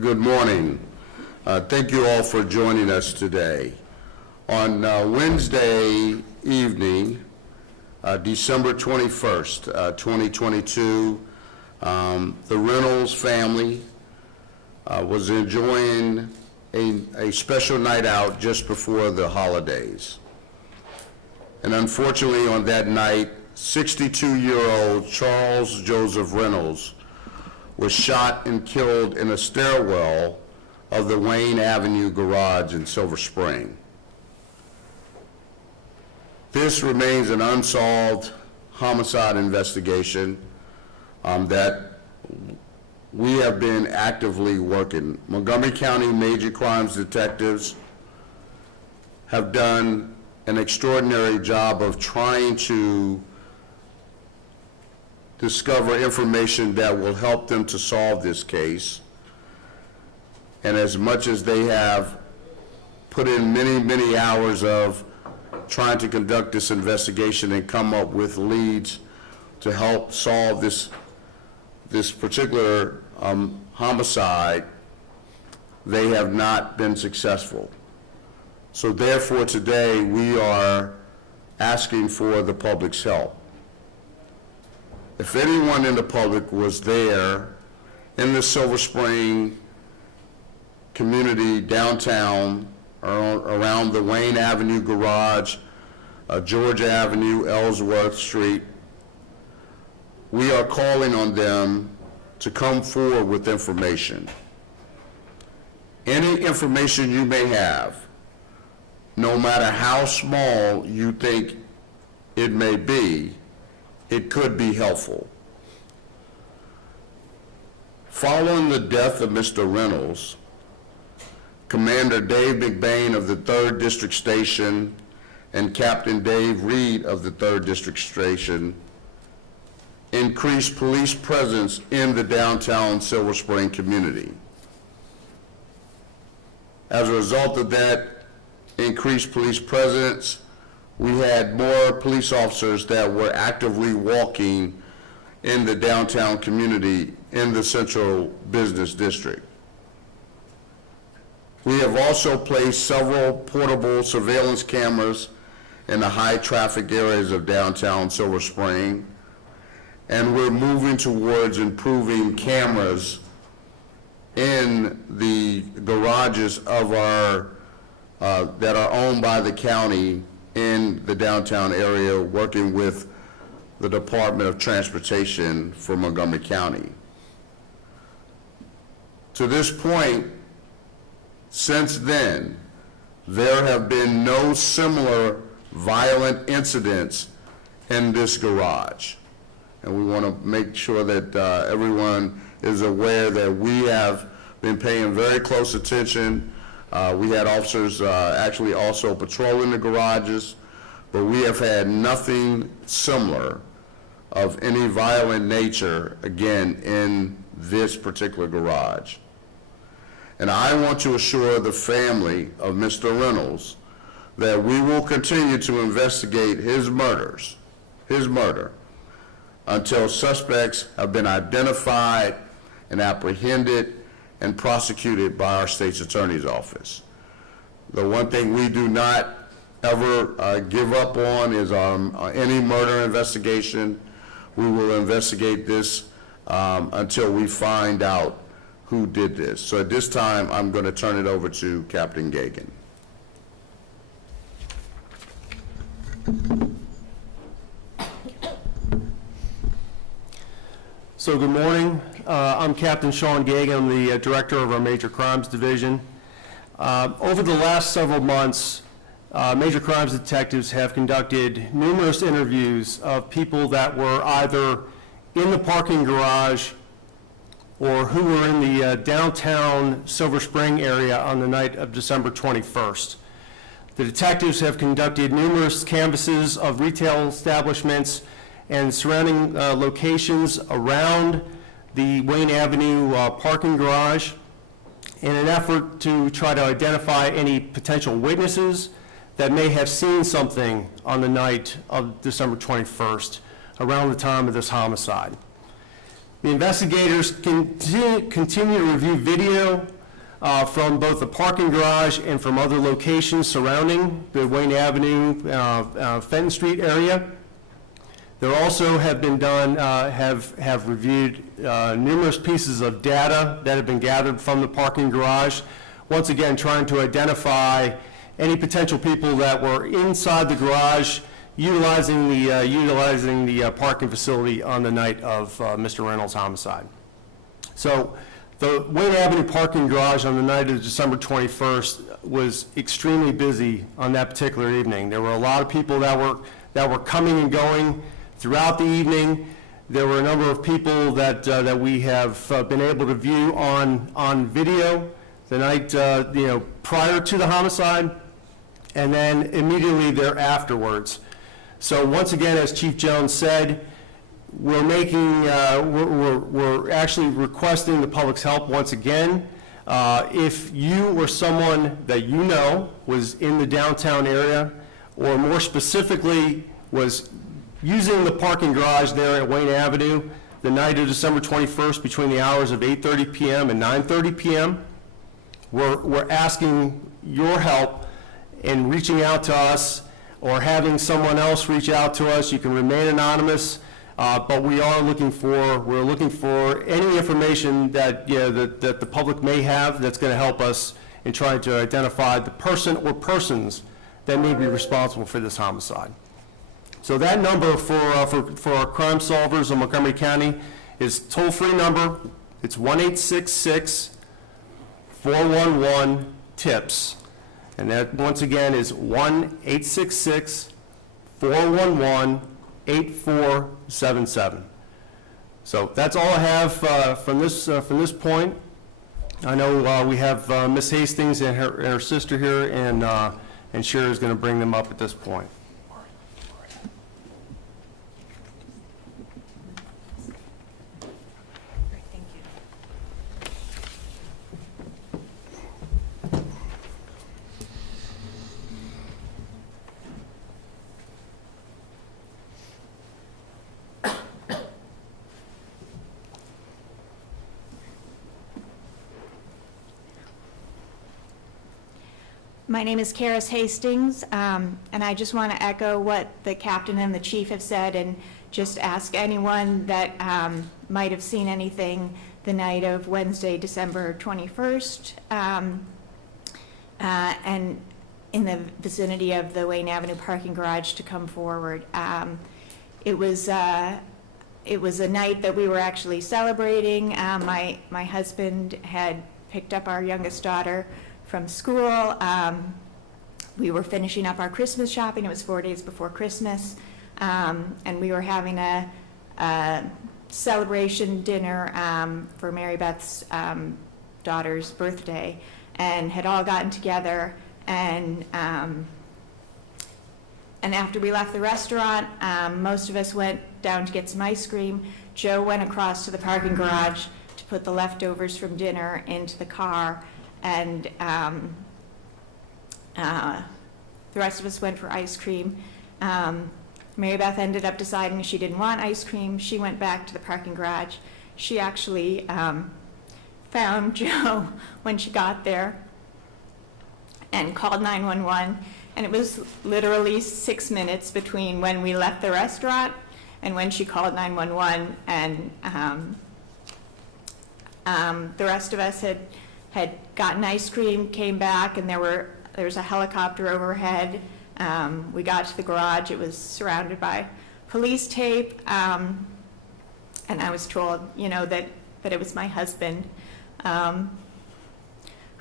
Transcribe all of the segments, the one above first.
Good morning. Thank you all for joining us today. On Wednesday evening, December 21st, 2022, the Reynolds family was enjoying a special night out just before the holidays. And unfortunately on that night, 62-year-old Charles Joseph Reynolds was shot and killed in a stairwell of the Wayne Avenue garage in Silver Spring. This remains an unsolved homicide investigation that we have been actively working. Montgomery County Major Crimes Detectives have done an extraordinary job of trying to discover information that will help them to solve this case. And as much as they have put in many hours of trying to conduct this investigation and come up with leads to help solve this particular homicide, they have not been successful. So therefore today we are asking for the public's help. If anyone in the public was there in the Silver Spring community downtown around the Wayne Avenue garage, George Avenue, Ellsworth Street, we are calling on them to come forward with information. Any information you may have, no matter how small you think it may be, it could be helpful. Following the death of Mr. Reynolds, Commander Dave McBain of the 3rd District Station and Captain Dave Reed of the 3rd District Station increased police presence in the downtown Silver Spring community. As a result of that increased police presence, we had more police officers that were actively walking in the downtown community in the central business district. We have also placed several portable surveillance cameras in the high traffic areas of downtown Silver Spring, and we're moving towards improving cameras in the garages of our that are owned by the county in the downtown area, working with the Department of Transportation for Montgomery County. To this point, since then, there have been no similar violent incidents in this garage. And we want to make sure that everyone is aware that we have been paying very close attention. We had officers actually also patrolling the garages, but we have had nothing similar of any violent nature, again, in this particular garage. And I want to assure the family of Mr. Reynolds that we will continue to investigate his murder, until suspects have been identified and apprehended and prosecuted by our state's attorney's office. The one thing we do not ever give up on is any murder investigation. We will investigate this until we find out who did this. So at this time, I'm going to turn it over to Captain Gagan. So good morning. I'm Captain Sean Gagan. I'm the director of our Major Crimes Division. Over the last several months, Major Crimes Detectives have conducted numerous interviews of people that were either in the parking garage or who were in the downtown Silver Spring area on the night of December 21st. The detectives have conducted numerous canvasses of retail establishments and surrounding locations around the Wayne Avenue parking garage in an effort to try to identify any potential witnesses that may have seen something on the night of December 21st around the time of this homicide. The investigators continue to review video from both the parking garage and from other locations surrounding the Wayne Avenue, Fenton Street area. There also have been done, have reviewed numerous pieces of data that have been gathered from the parking garage. Once again, trying to identify any potential people that were inside the garage utilizing the parking facility on the night of Mr. Reynolds' homicide. So the Wayne Avenue parking garage on the night of December 21st was extremely busy on that particular evening. There were a lot of people that were coming and going throughout the evening. There were a number of people that we have been able to view on video the night prior to the homicide, and then immediately thereafterwards. So once again, as Chief Jones said, we're making, we're actually requesting the public's help once again. If you or someone that you know was in the downtown area, or more specifically was using the parking garage there at Wayne Avenue the night of December 21st between the hours of 8:30 p.m. and 9:30 p.m., we're asking your help in reaching out to us or having someone else reach out to us. You can remain anonymous, but we're looking for any information that that the public may have that's going to help us in trying to identify the person or persons that may be responsible for this homicide. So that number for our crime solvers in Montgomery County is toll-free number. It's 1-866-411-TIPS. And that, once again, is 1-866-411-8477. So that's all I have from this point. I know we have Ms. Hastings and her sister here, and Cher's going to bring them up at this point. My name is Karis Hastings, and I just want to echo what the captain and the chief have said and just ask anyone that might have seen anything the night of Wednesday, December 21st, and in the vicinity of the Wayne Avenue parking garage to come forward. It was a night that we were actually celebrating. My husband had picked up our youngest daughter from school. We were finishing up our Christmas shopping. It was 4 days before Christmas, and we were having a celebration dinner for Mary Beth's daughter's birthday, and had all gotten together. And after we left the restaurant, most of us went down to get some ice cream. Joe went across to the parking garage to put the leftovers from dinner into the car, and the rest of us went for ice cream. Mary Beth ended up deciding she didn't want ice cream. She went back to the parking garage. She actually found Joe when she got there and called 911, and it was literally 6 minutes between when we left the restaurant and when she called 911, and the rest of us had gotten ice cream, came back, and there was a helicopter overhead. We got to the garage. It was surrounded by police tape, and I was told, that it was my husband who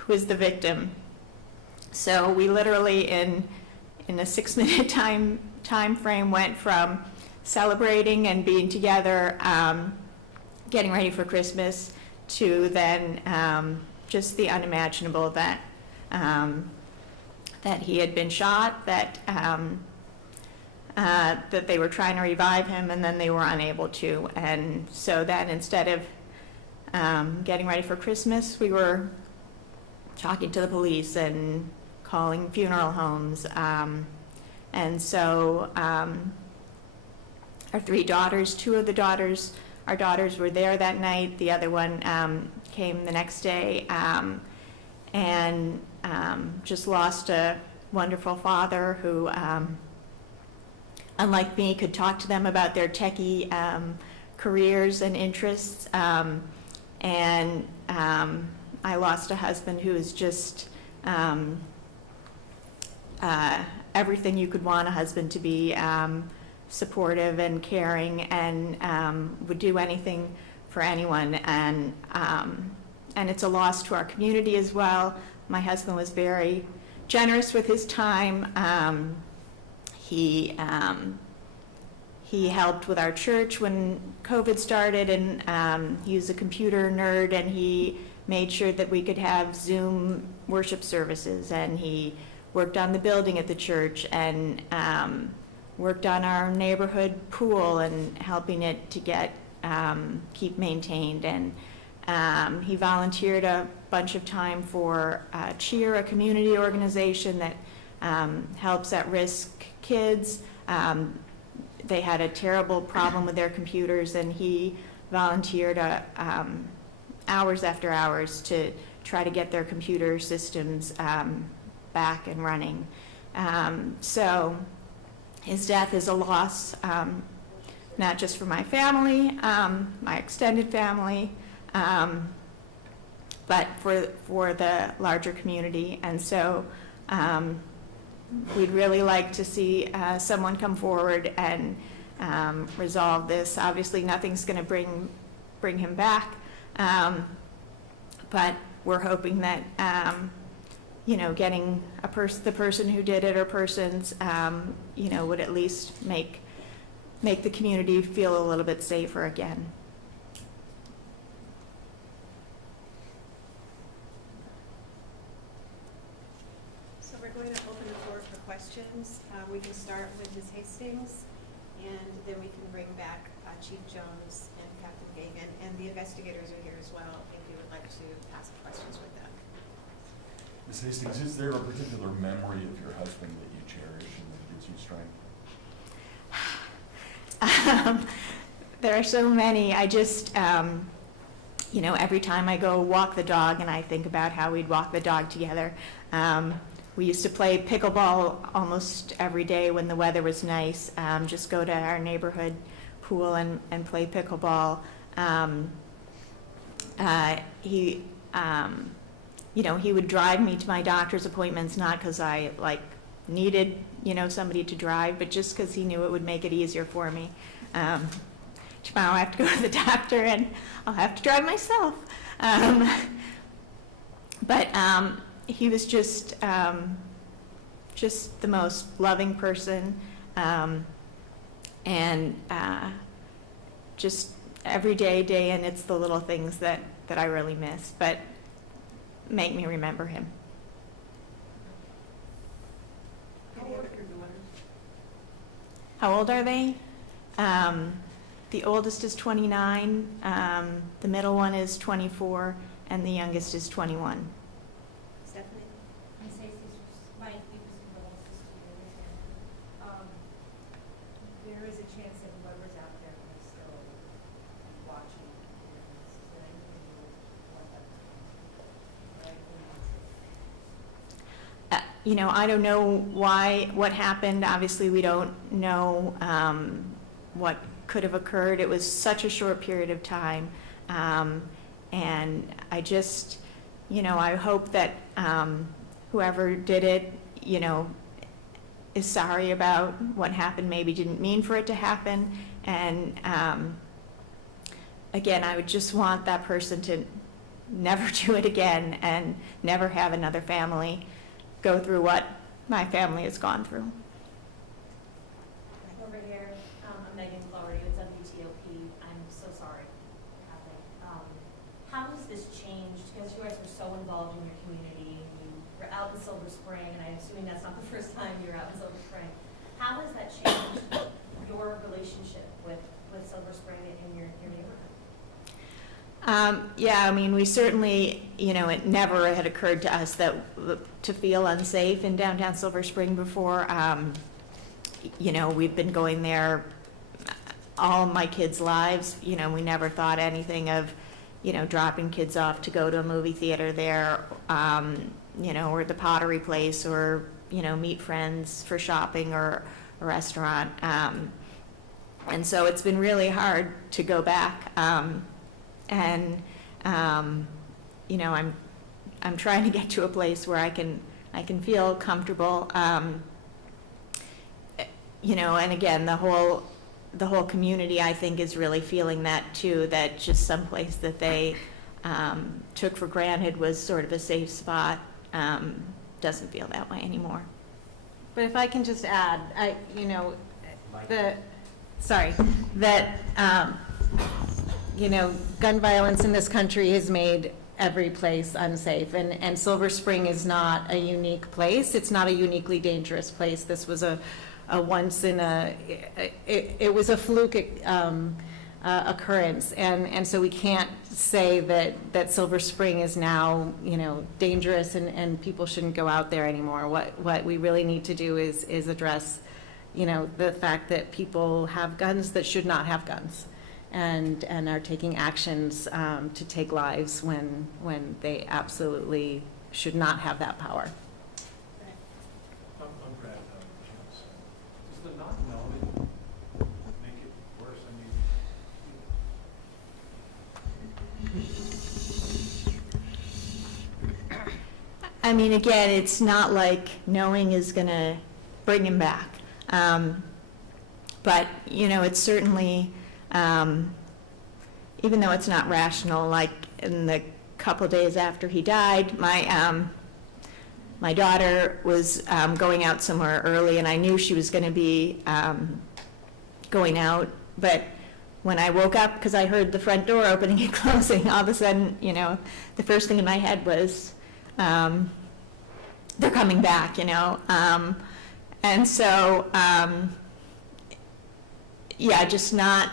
was the victim. So we literally, in a 6-minute time frame, went from celebrating and being together, getting ready for Christmas, to then just the unimaginable that he had been shot, that they were trying to revive him, and then they were unable to. And so then, instead of getting ready for Christmas, we were talking to the police and calling funeral homes. And so our 3 daughters, 2 of the daughters our daughters were there that night. The other one came the next day, and just lost a wonderful father who, unlike me, could talk to them about their techie careers and interests. And I lost a husband who was just everything you could want a husband to be, supportive and caring, and would do anything for anyone. And it's a loss to our community as well. My husband was very generous with his time. He helped with our church when COVID started, and he was a computer nerd, and he made sure that we could have Zoom worship services, and he worked on the building at the church, and worked on our neighborhood pool and helping it to get keep maintained. And he volunteered a bunch of time for Cheer, a community organization that helps at-risk kids. They had a terrible problem with their computers, and he volunteered hours after hours to try to get their computer systems back and running. So his death is a loss, not just for my family, my extended family, but for the larger community. And so we'd really like to see someone come forward and resolve this. Obviously, nothing's going to bring him back, but we're hoping that getting the person who did it, or persons, would at least make the community feel a little bit safer again. So we're going to open the floor for questions. We can start with Ms. Hastings, and then we can bring back Chief Jones and Captain Gagan, and the investigators are here as well if you would like to ask questions with them. Ms. Hastings, is there a particular memory of your husband that you cherish and that gives you strength? There are so many. I just, every time I go walk the dog and I think about how we'd walk the dog together. We used to play pickleball almost every day when the weather was nice. Just go to our neighborhood pool and play pickleball. He would drive me to my doctor's appointments, not because I needed, somebody to drive, but just because he knew it would make it easier for me. Tomorrow I have to go to the doctor and I'll have to drive myself. But he was just the most loving person, and just every day in, it's the little things that I really miss, but make me remember him. How old are they? The oldest is 29, the middle one is 24, and the youngest is 21. Stephanie? My sister's, my little sister, and there is a chance that whoever's out there is still watching. So I really want that. I don't know what happened. Obviously, we don't know what could have occurred. It was such a short period of time. And I just, I hope that whoever did it, is sorry about what happened, maybe didn't mean for it to happen. And again, I would just want that person to never do it again and never have another family go through what my family has gone through. Over here, I'm Megan Flowery with WTOP. I'm so sorry for happening. How has this changed? Because you guys are so involved in your community. You were out in Silver Spring, and I'm assuming that's not the first time you were out in Silver Spring. How has that changed your relationship with Silver Spring and your neighborhood? We certainly, it never had occurred to us to feel unsafe in downtown Silver Spring before. We've been going there all of my kids' lives. You know, we never thought anything of, you know, dropping kids off to go to a movie theater there, you know, or the Pottery Place, or, you know, meet friends for shopping or a restaurant. And so it's been really hard to go back. You know, I'm trying to get to a place where I can feel comfortable. You know, and again, the whole community, I think, is really feeling that too, that just someplace that they took for granted was sort of a safe spot, doesn't feel that way anymore. But if I can just add, you know, you know, gun violence in this country has made every place unsafe, and Silver Spring is not a unique place. It's not a uniquely dangerous place. This was a once in a, it was a fluke occurrence, and so we can't say that Silver Spring is now, you know, dangerous and people shouldn't go out there anymore. What we really need to do is address, you know, the fact that people have guns that should not have guns, and are taking actions to take lives when they absolutely should not have that power. I'm Brad Jones. Does the not knowing make it worse? I mean, again, it's not like knowing is going to bring him back. But, you know, it's certainly, even though it's not rational, like in the couple days after he died, my daughter was going out somewhere early, and I knew she was going to be going out. But when I woke up, because I heard the front door opening and closing, all of a sudden, you know, the first thing in my head was, they're coming back, you know. And so, yeah, just not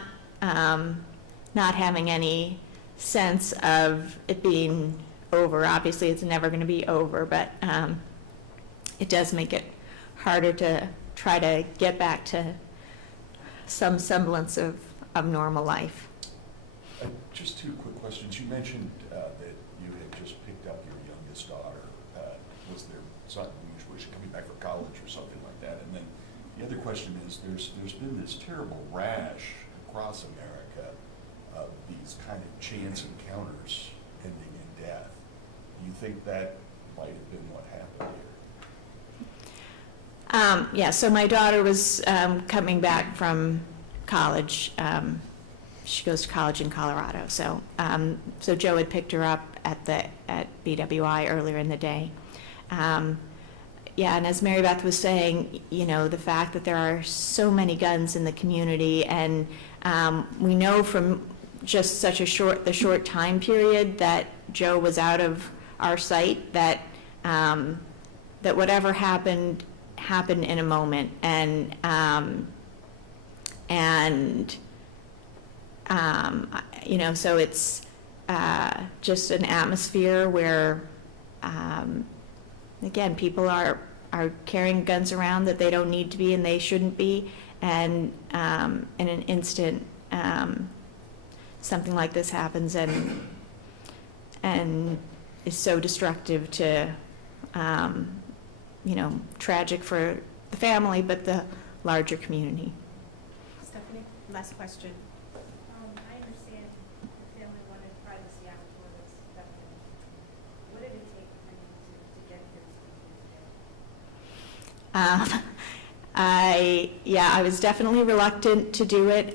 having any sense of it being over. Obviously, it's never going to be over, but it does make it harder to try to get back to some semblance of normal life. Just two quick questions. You mentioned that you had just picked up your youngest daughter. Was there something was she coming back from college or something like that? And then the other question is, there's been this terrible rash across America of these kind of chance encounters ending in death. Do you think that might have been what happened here? Yeah, so my daughter was coming back from college. She goes to college in Colorado. So Joe had picked her up at BWI earlier in the day. Yeah, and as Mary Beth was saying, you know, the fact that there are so many guns in the community, and we know from just such a short time period that Joe was out of our sight, that that whatever happened in a moment, and you know, so it's just an atmosphere where again, people are carrying guns around that they don't need to be and they shouldn't be, and in an instant something like this happens and is so destructive to you know, tragic for the family, but the larger community. Stephanie, last question. I understand the family wanted privacy afterwards, definitely. What did it take for you to get here? I was definitely reluctant to do it.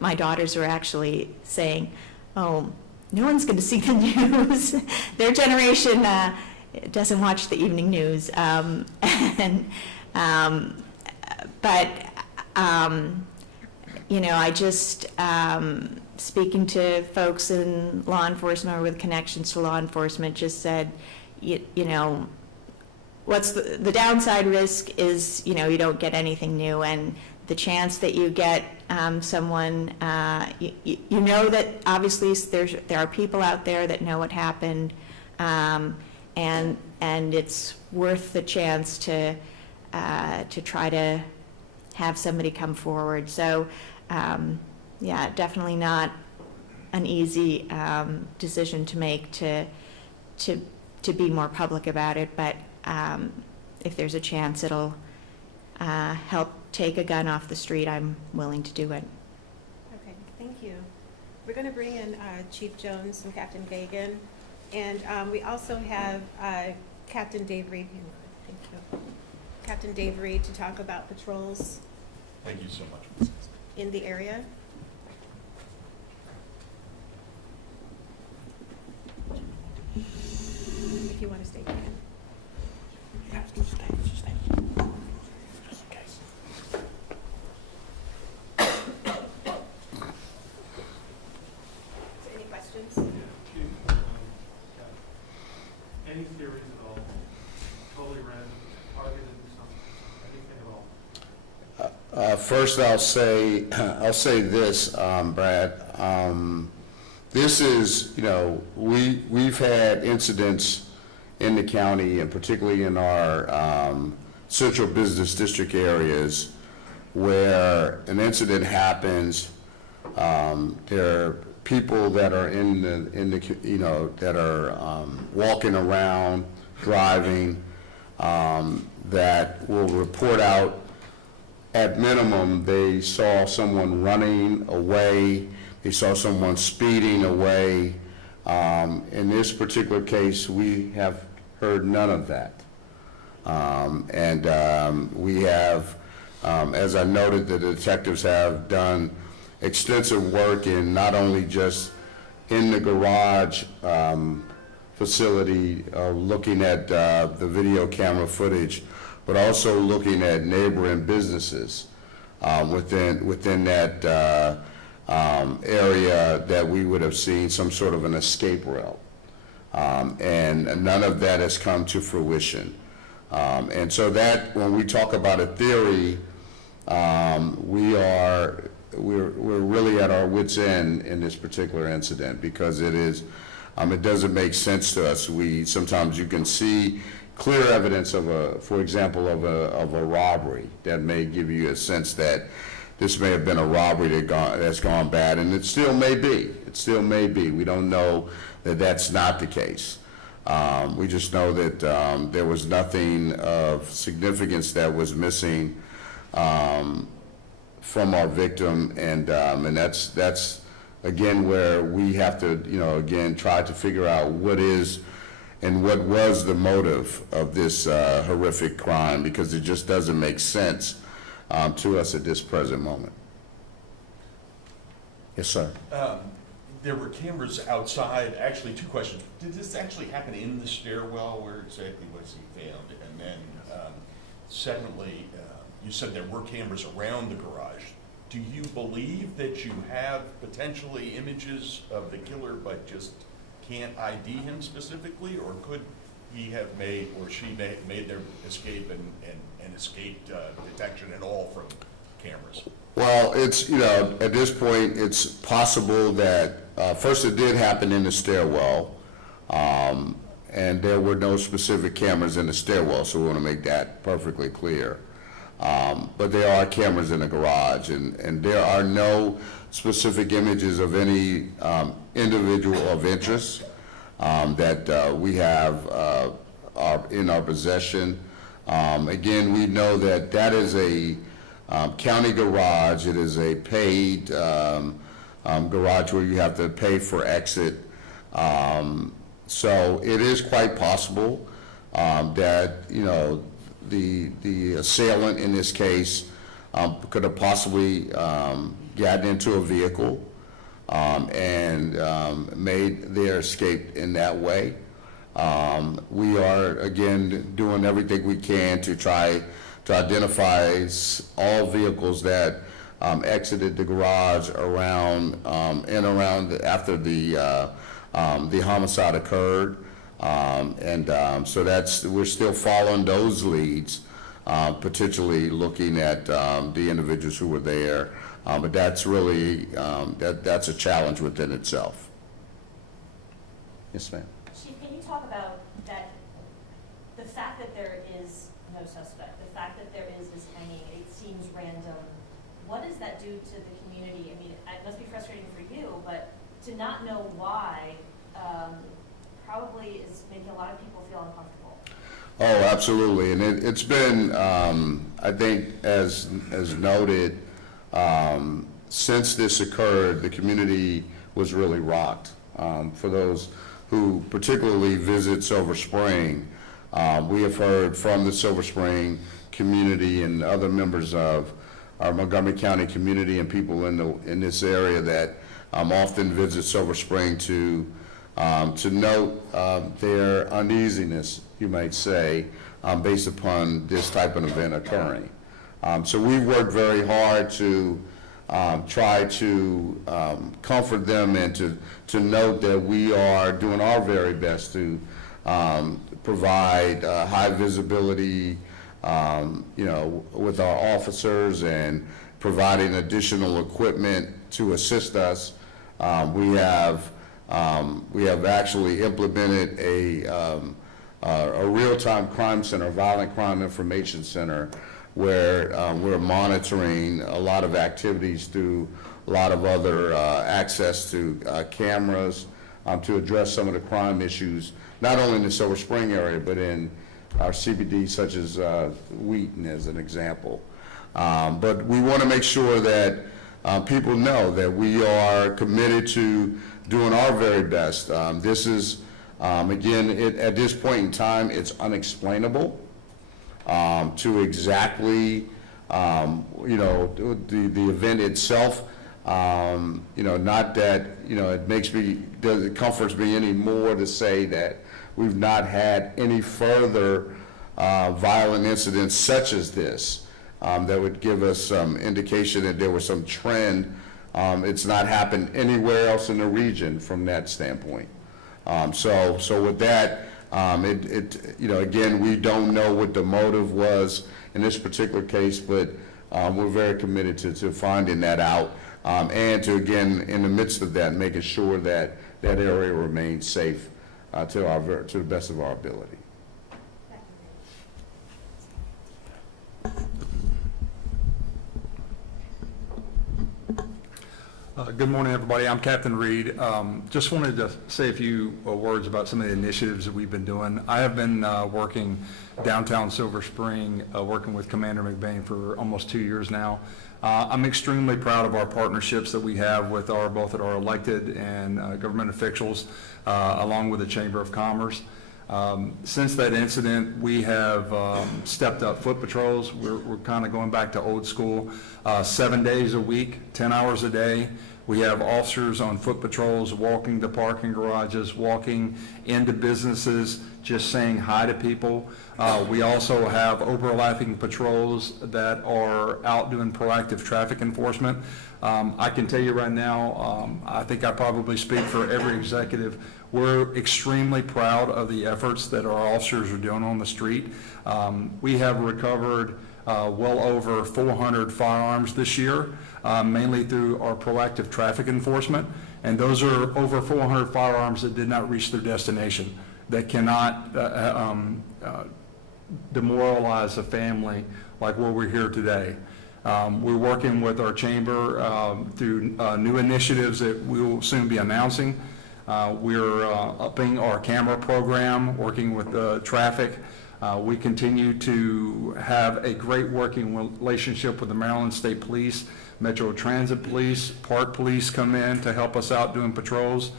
My daughters were actually saying, "Oh, no one's going to see the news." Their generation doesn't watch the evening news, but you know, I just speaking to folks in law enforcement or with connections to law enforcement, just said, you know, what's the downside risk is, you know, you don't get anything new, and the chance that you get someone, you know that obviously there are people out there that know what happened, and it's worth the chance to try to have somebody come forward. So, yeah, definitely not an easy decision to make to be more public about it, but if there's a chance it'll help take a gun off the street, I'm willing to do it. Okay, thank you. We're going to bring in Chief Jones and Captain Gagan, and we also have Captain Dave Reed. Thank you. Captain Dave Reed to talk about patrols Thank you so much. in the area. If you want to stay here. Any questions? Any theories at all? Totally random, targeted, anything at all? First, I'll say this, Brad. This is, we've had incidents in the county, and particularly in our central business district areas, where an incident happens. There are people that are that are walking around, driving, that will report out. At minimum, they saw someone running away, they saw someone speeding away. In this particular case, we have heard none of that. We have, as I noted, the detectives have done extensive work in not only just in the garage facility, looking at the video camera footage, but also looking at neighboring businesses within that area that we would have seen some sort of an escape route. And none of that has come to fruition. And so that, when we talk about a theory, we're really at our wits' end in this particular incident, because it doesn't make sense to us. Sometimes you can see clear evidence for example, of a robbery that may give you a sense that this may have been a robbery that's gone bad, and it still may be. It still may be. We don't know that that's not the case. We just know that there was nothing of significance that was missing from our victim, and that's again where we have to again try to figure out what is and what was the motive of this horrific crime, because it just doesn't make sense to us at this present moment. Yes, sir. There were cameras outside. Actually, two questions. Did this actually happen in the stairwell? Where exactly was he found? And then, secondly, you said there were cameras around the garage. Do you believe that you have potentially images of the killer but just can't ID him specifically, or could he have made, or she made their escape and escaped detection at all from cameras? Well, it's, at this point, it's possible that, first it did happen in the stairwell, and there were no specific cameras in the stairwell, so we want to make that perfectly clear. But there are cameras in the garage, and there are no specific images of any individual of interest that we have in our possession. Again, we know that that is a county garage. It is a paid garage where you have to pay for exit. So it is quite possible that, the assailant in this case could have possibly gotten into a vehicle and made their escape in that way. We are, again, doing everything we can to try to identify all vehicles that exited the garage around after the homicide occurred. So we're still following those leads, potentially looking at the individuals who were there. But that's really, that's a challenge within itself. Yes, ma'am. Chief, can you talk about that, the fact that there is no suspect, the fact that there is this hanging, it seems random, does that do to the community? I mean, it must be frustrating for you, but to not know why probably is making a lot of people feel uncomfortable. Oh, absolutely, and it's been, I think, as noted, since this occurred, the community was really rocked. For those who particularly visit Silver Spring, we have heard from the Silver Spring community and other members of our Montgomery County community and people in this area that often visit Silver Spring to note their uneasiness, you might say, based upon this type of event occurring. So we've worked very hard to try to comfort them and to note that we are doing our very best to provide high visibility, with our officers and providing additional equipment to assist us. We have actually implemented a real-time crime center, violent crime information center, where we're monitoring a lot of activities through a lot of other access to cameras to address some of the crime issues, not only in the Silver Spring area, but in our CBD, such as Wheaton, as an example. But we want to make sure that people know that we are committed to doing our very best. This is, again, at this point in time, it's unexplainable to exactly, the event itself. Not that, it comforts me any more to say that we've not had any further violent incidents such as this that would give us some indication that there was some trend. It's not happened anywhere else in the region from that standpoint. So with that, again, we don't know what the motive was in this particular case, but we're very committed to finding that out and to, again, in the midst of that, making sure that that area remains safe to the best of our ability. Good morning, everybody. I'm Captain Reed. Just wanted to say a few words about some of the initiatives that we've been doing. I have been working downtown Silver Spring, working with Commander McBain for almost 2 years now. I'm extremely proud of our partnerships that we have with both our elected and government officials, along with the Chamber of Commerce. Since that incident, we have stepped up foot patrols. We're kind of going back to old school, 7 days a week, 10 hours a day. We have officers on foot patrols, walking to parking garages, walking into businesses, just saying hi to people. We also have overlapping patrols that are out doing proactive traffic enforcement. I can tell you right now, I think I probably speak for every executive. We're extremely proud of the efforts that our officers are doing on the street. We have recovered well over 400 firearms this year, mainly through our proactive traffic enforcement. And those are over 400 firearms that did not reach their destination, that cannot demoralize a family like where we're here today. We're working with our chamber through new initiatives that we will soon be announcing. We're upping our camera program, working with traffic. We continue to have a great working relationship with the Maryland State Police, Metro Transit Police, Park Police come in to help us out doing patrols.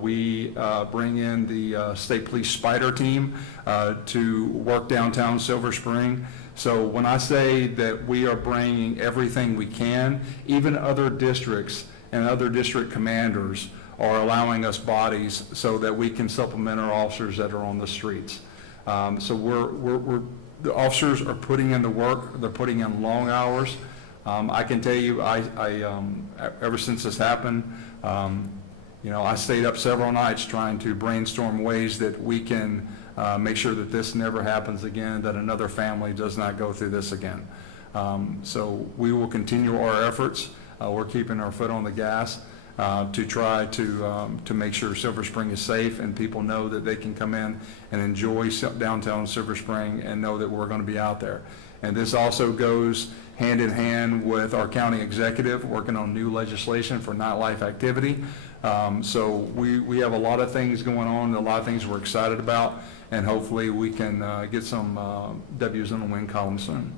We bring in the State Police Spider Team to work downtown Silver Spring. So when I say that we are bringing everything we can, even other districts and other district commanders are allowing us bodies so that we can supplement our officers that are on the streets. So the officers are putting in the work. They're putting in long hours. I can tell you, ever since this happened, I stayed up several nights trying to brainstorm ways that we can make sure that this never happens again, that another family does not go through this again. So we will continue our efforts. We're keeping our foot on the gas to try to make sure Silver Spring is safe and people know that they can come in and enjoy downtown Silver Spring and know that we're going to be out there. And this also goes hand in hand with our county executive, working on new legislation for nightlife activity. So we have a lot of things going on, a lot of things we're excited about, and hopefully we can get some W's in the win column soon.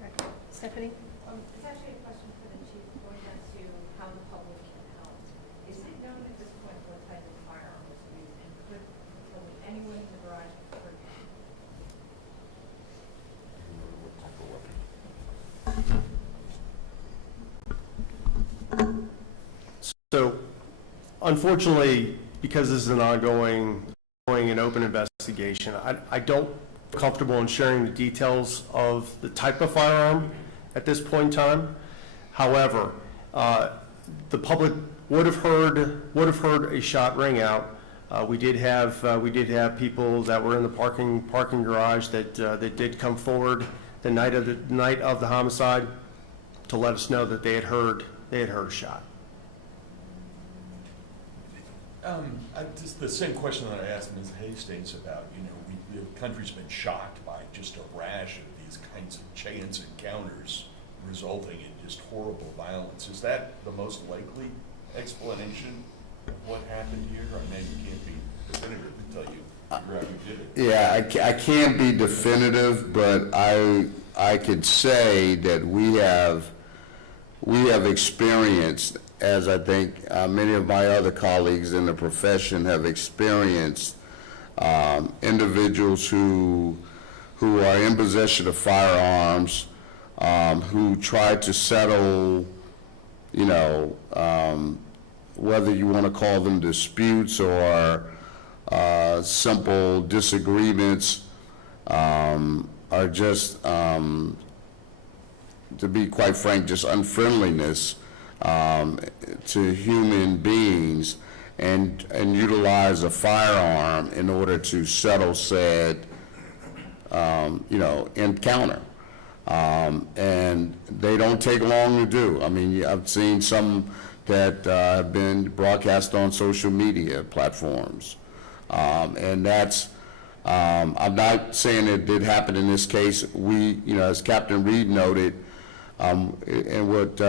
Right. Stephanie? It's actually a question for the chief, going down to how the public can help. Is it known at this point what type of firearm was used, and could anyone in the garage be hurt? So unfortunately, because this is an ongoing and open investigation, I don't feel comfortable in sharing the details of the type of firearm at this point in time. However, the public would have heard a shot ring out. We did have people that were in the parking garage that did come forward the night of the homicide to let us know that they had heard a shot. Just the same question that I asked Ms. Hastings about, the country's been shocked by just a rash of these kinds of chance encounters resulting in just horrible violence. Is that the most likely explanation of what happened here? I mean, you can't be definitive until you figure out who did it. Yeah, I can't be definitive, but I could say that we have experienced, as I think many of my other colleagues in the profession have experienced, individuals who are in possession of firearms, who try to settle, whether you want to call them disputes or simple disagreements, are just, to be quite frank, just unfriendliness to human beings, and utilize a firearm in order to settle said encounter. And they don't take long to do. I mean, I've seen some that have been broadcast on social media platforms. And that's, I'm not saying it did happen in this case. We, as Captain Reed noted, and what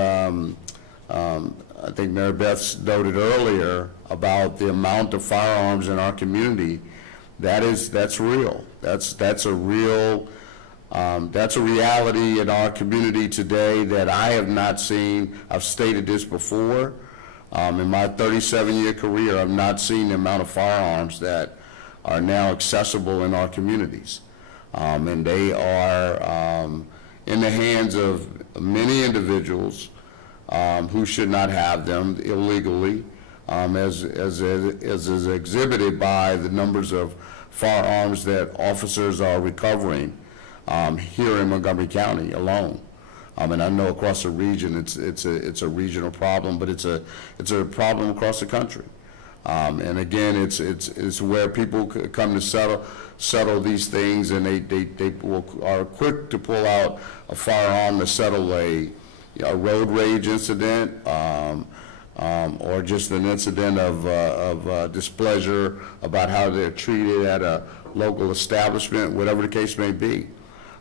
I think Mary Beth noted earlier about the amount of firearms in our community, that's real. That's a real, that's a reality in our community today that I have not seen. I've stated this before. In my 37-year career, I've not seen the amount of firearms that are now accessible in our communities. And they are in the hands of many individuals who should not have them illegally, as is exhibited by the numbers of firearms that officers are recovering here in Montgomery County alone. And I know across the region it's a regional problem, but it's a problem across the country. And again, it's where people come to settle these things, and they are quick to pull out a firearm to settle a road rage incident, or just an incident of displeasure about how they're treated at a local establishment, whatever the case may be.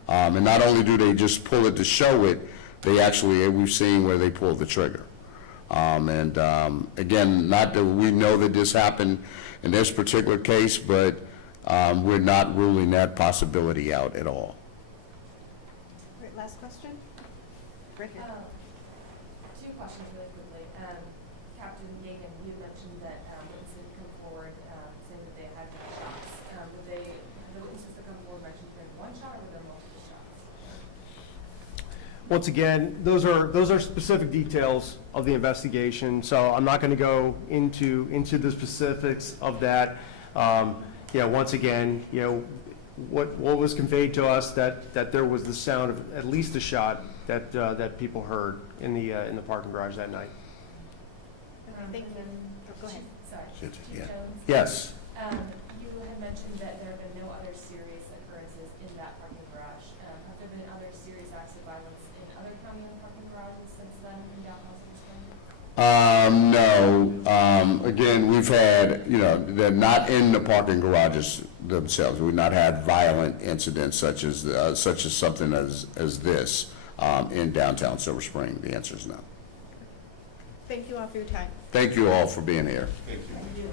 And not only do they just pull it to show it, they actually, we've seen where they pull the trigger. And again, not that we know that this happened in this particular case, but we're not ruling that possibility out at all. Great, last question? Right here. Two questions really quickly. Captain Gagan, you mentioned that witnesses had come forward saying that they had shots. Have the witnesses that come forward mentioned there one shot, or were there multiple shots? Once again, those are specific details of the investigation, so I'm not going to go into the specifics of that. Once again, what was conveyed to us that there was the sound of at least a shot that people heard in the parking garage that night. Thank you. Go ahead. Sorry. Should- Chief yeah. Jones? Yes. You had mentioned that there have been no other serious occurrences in that parking garage. Have there been other serious acts of violence in other county-owned parking garages since then in downtown Silver Spring? No. Again, we've had, they're not in the parking garages themselves. We've not had violent incidents such as something as this. in downtown Silver Spring? The answer is no. Thank you all for your time. Thank you all for being here. Thank you.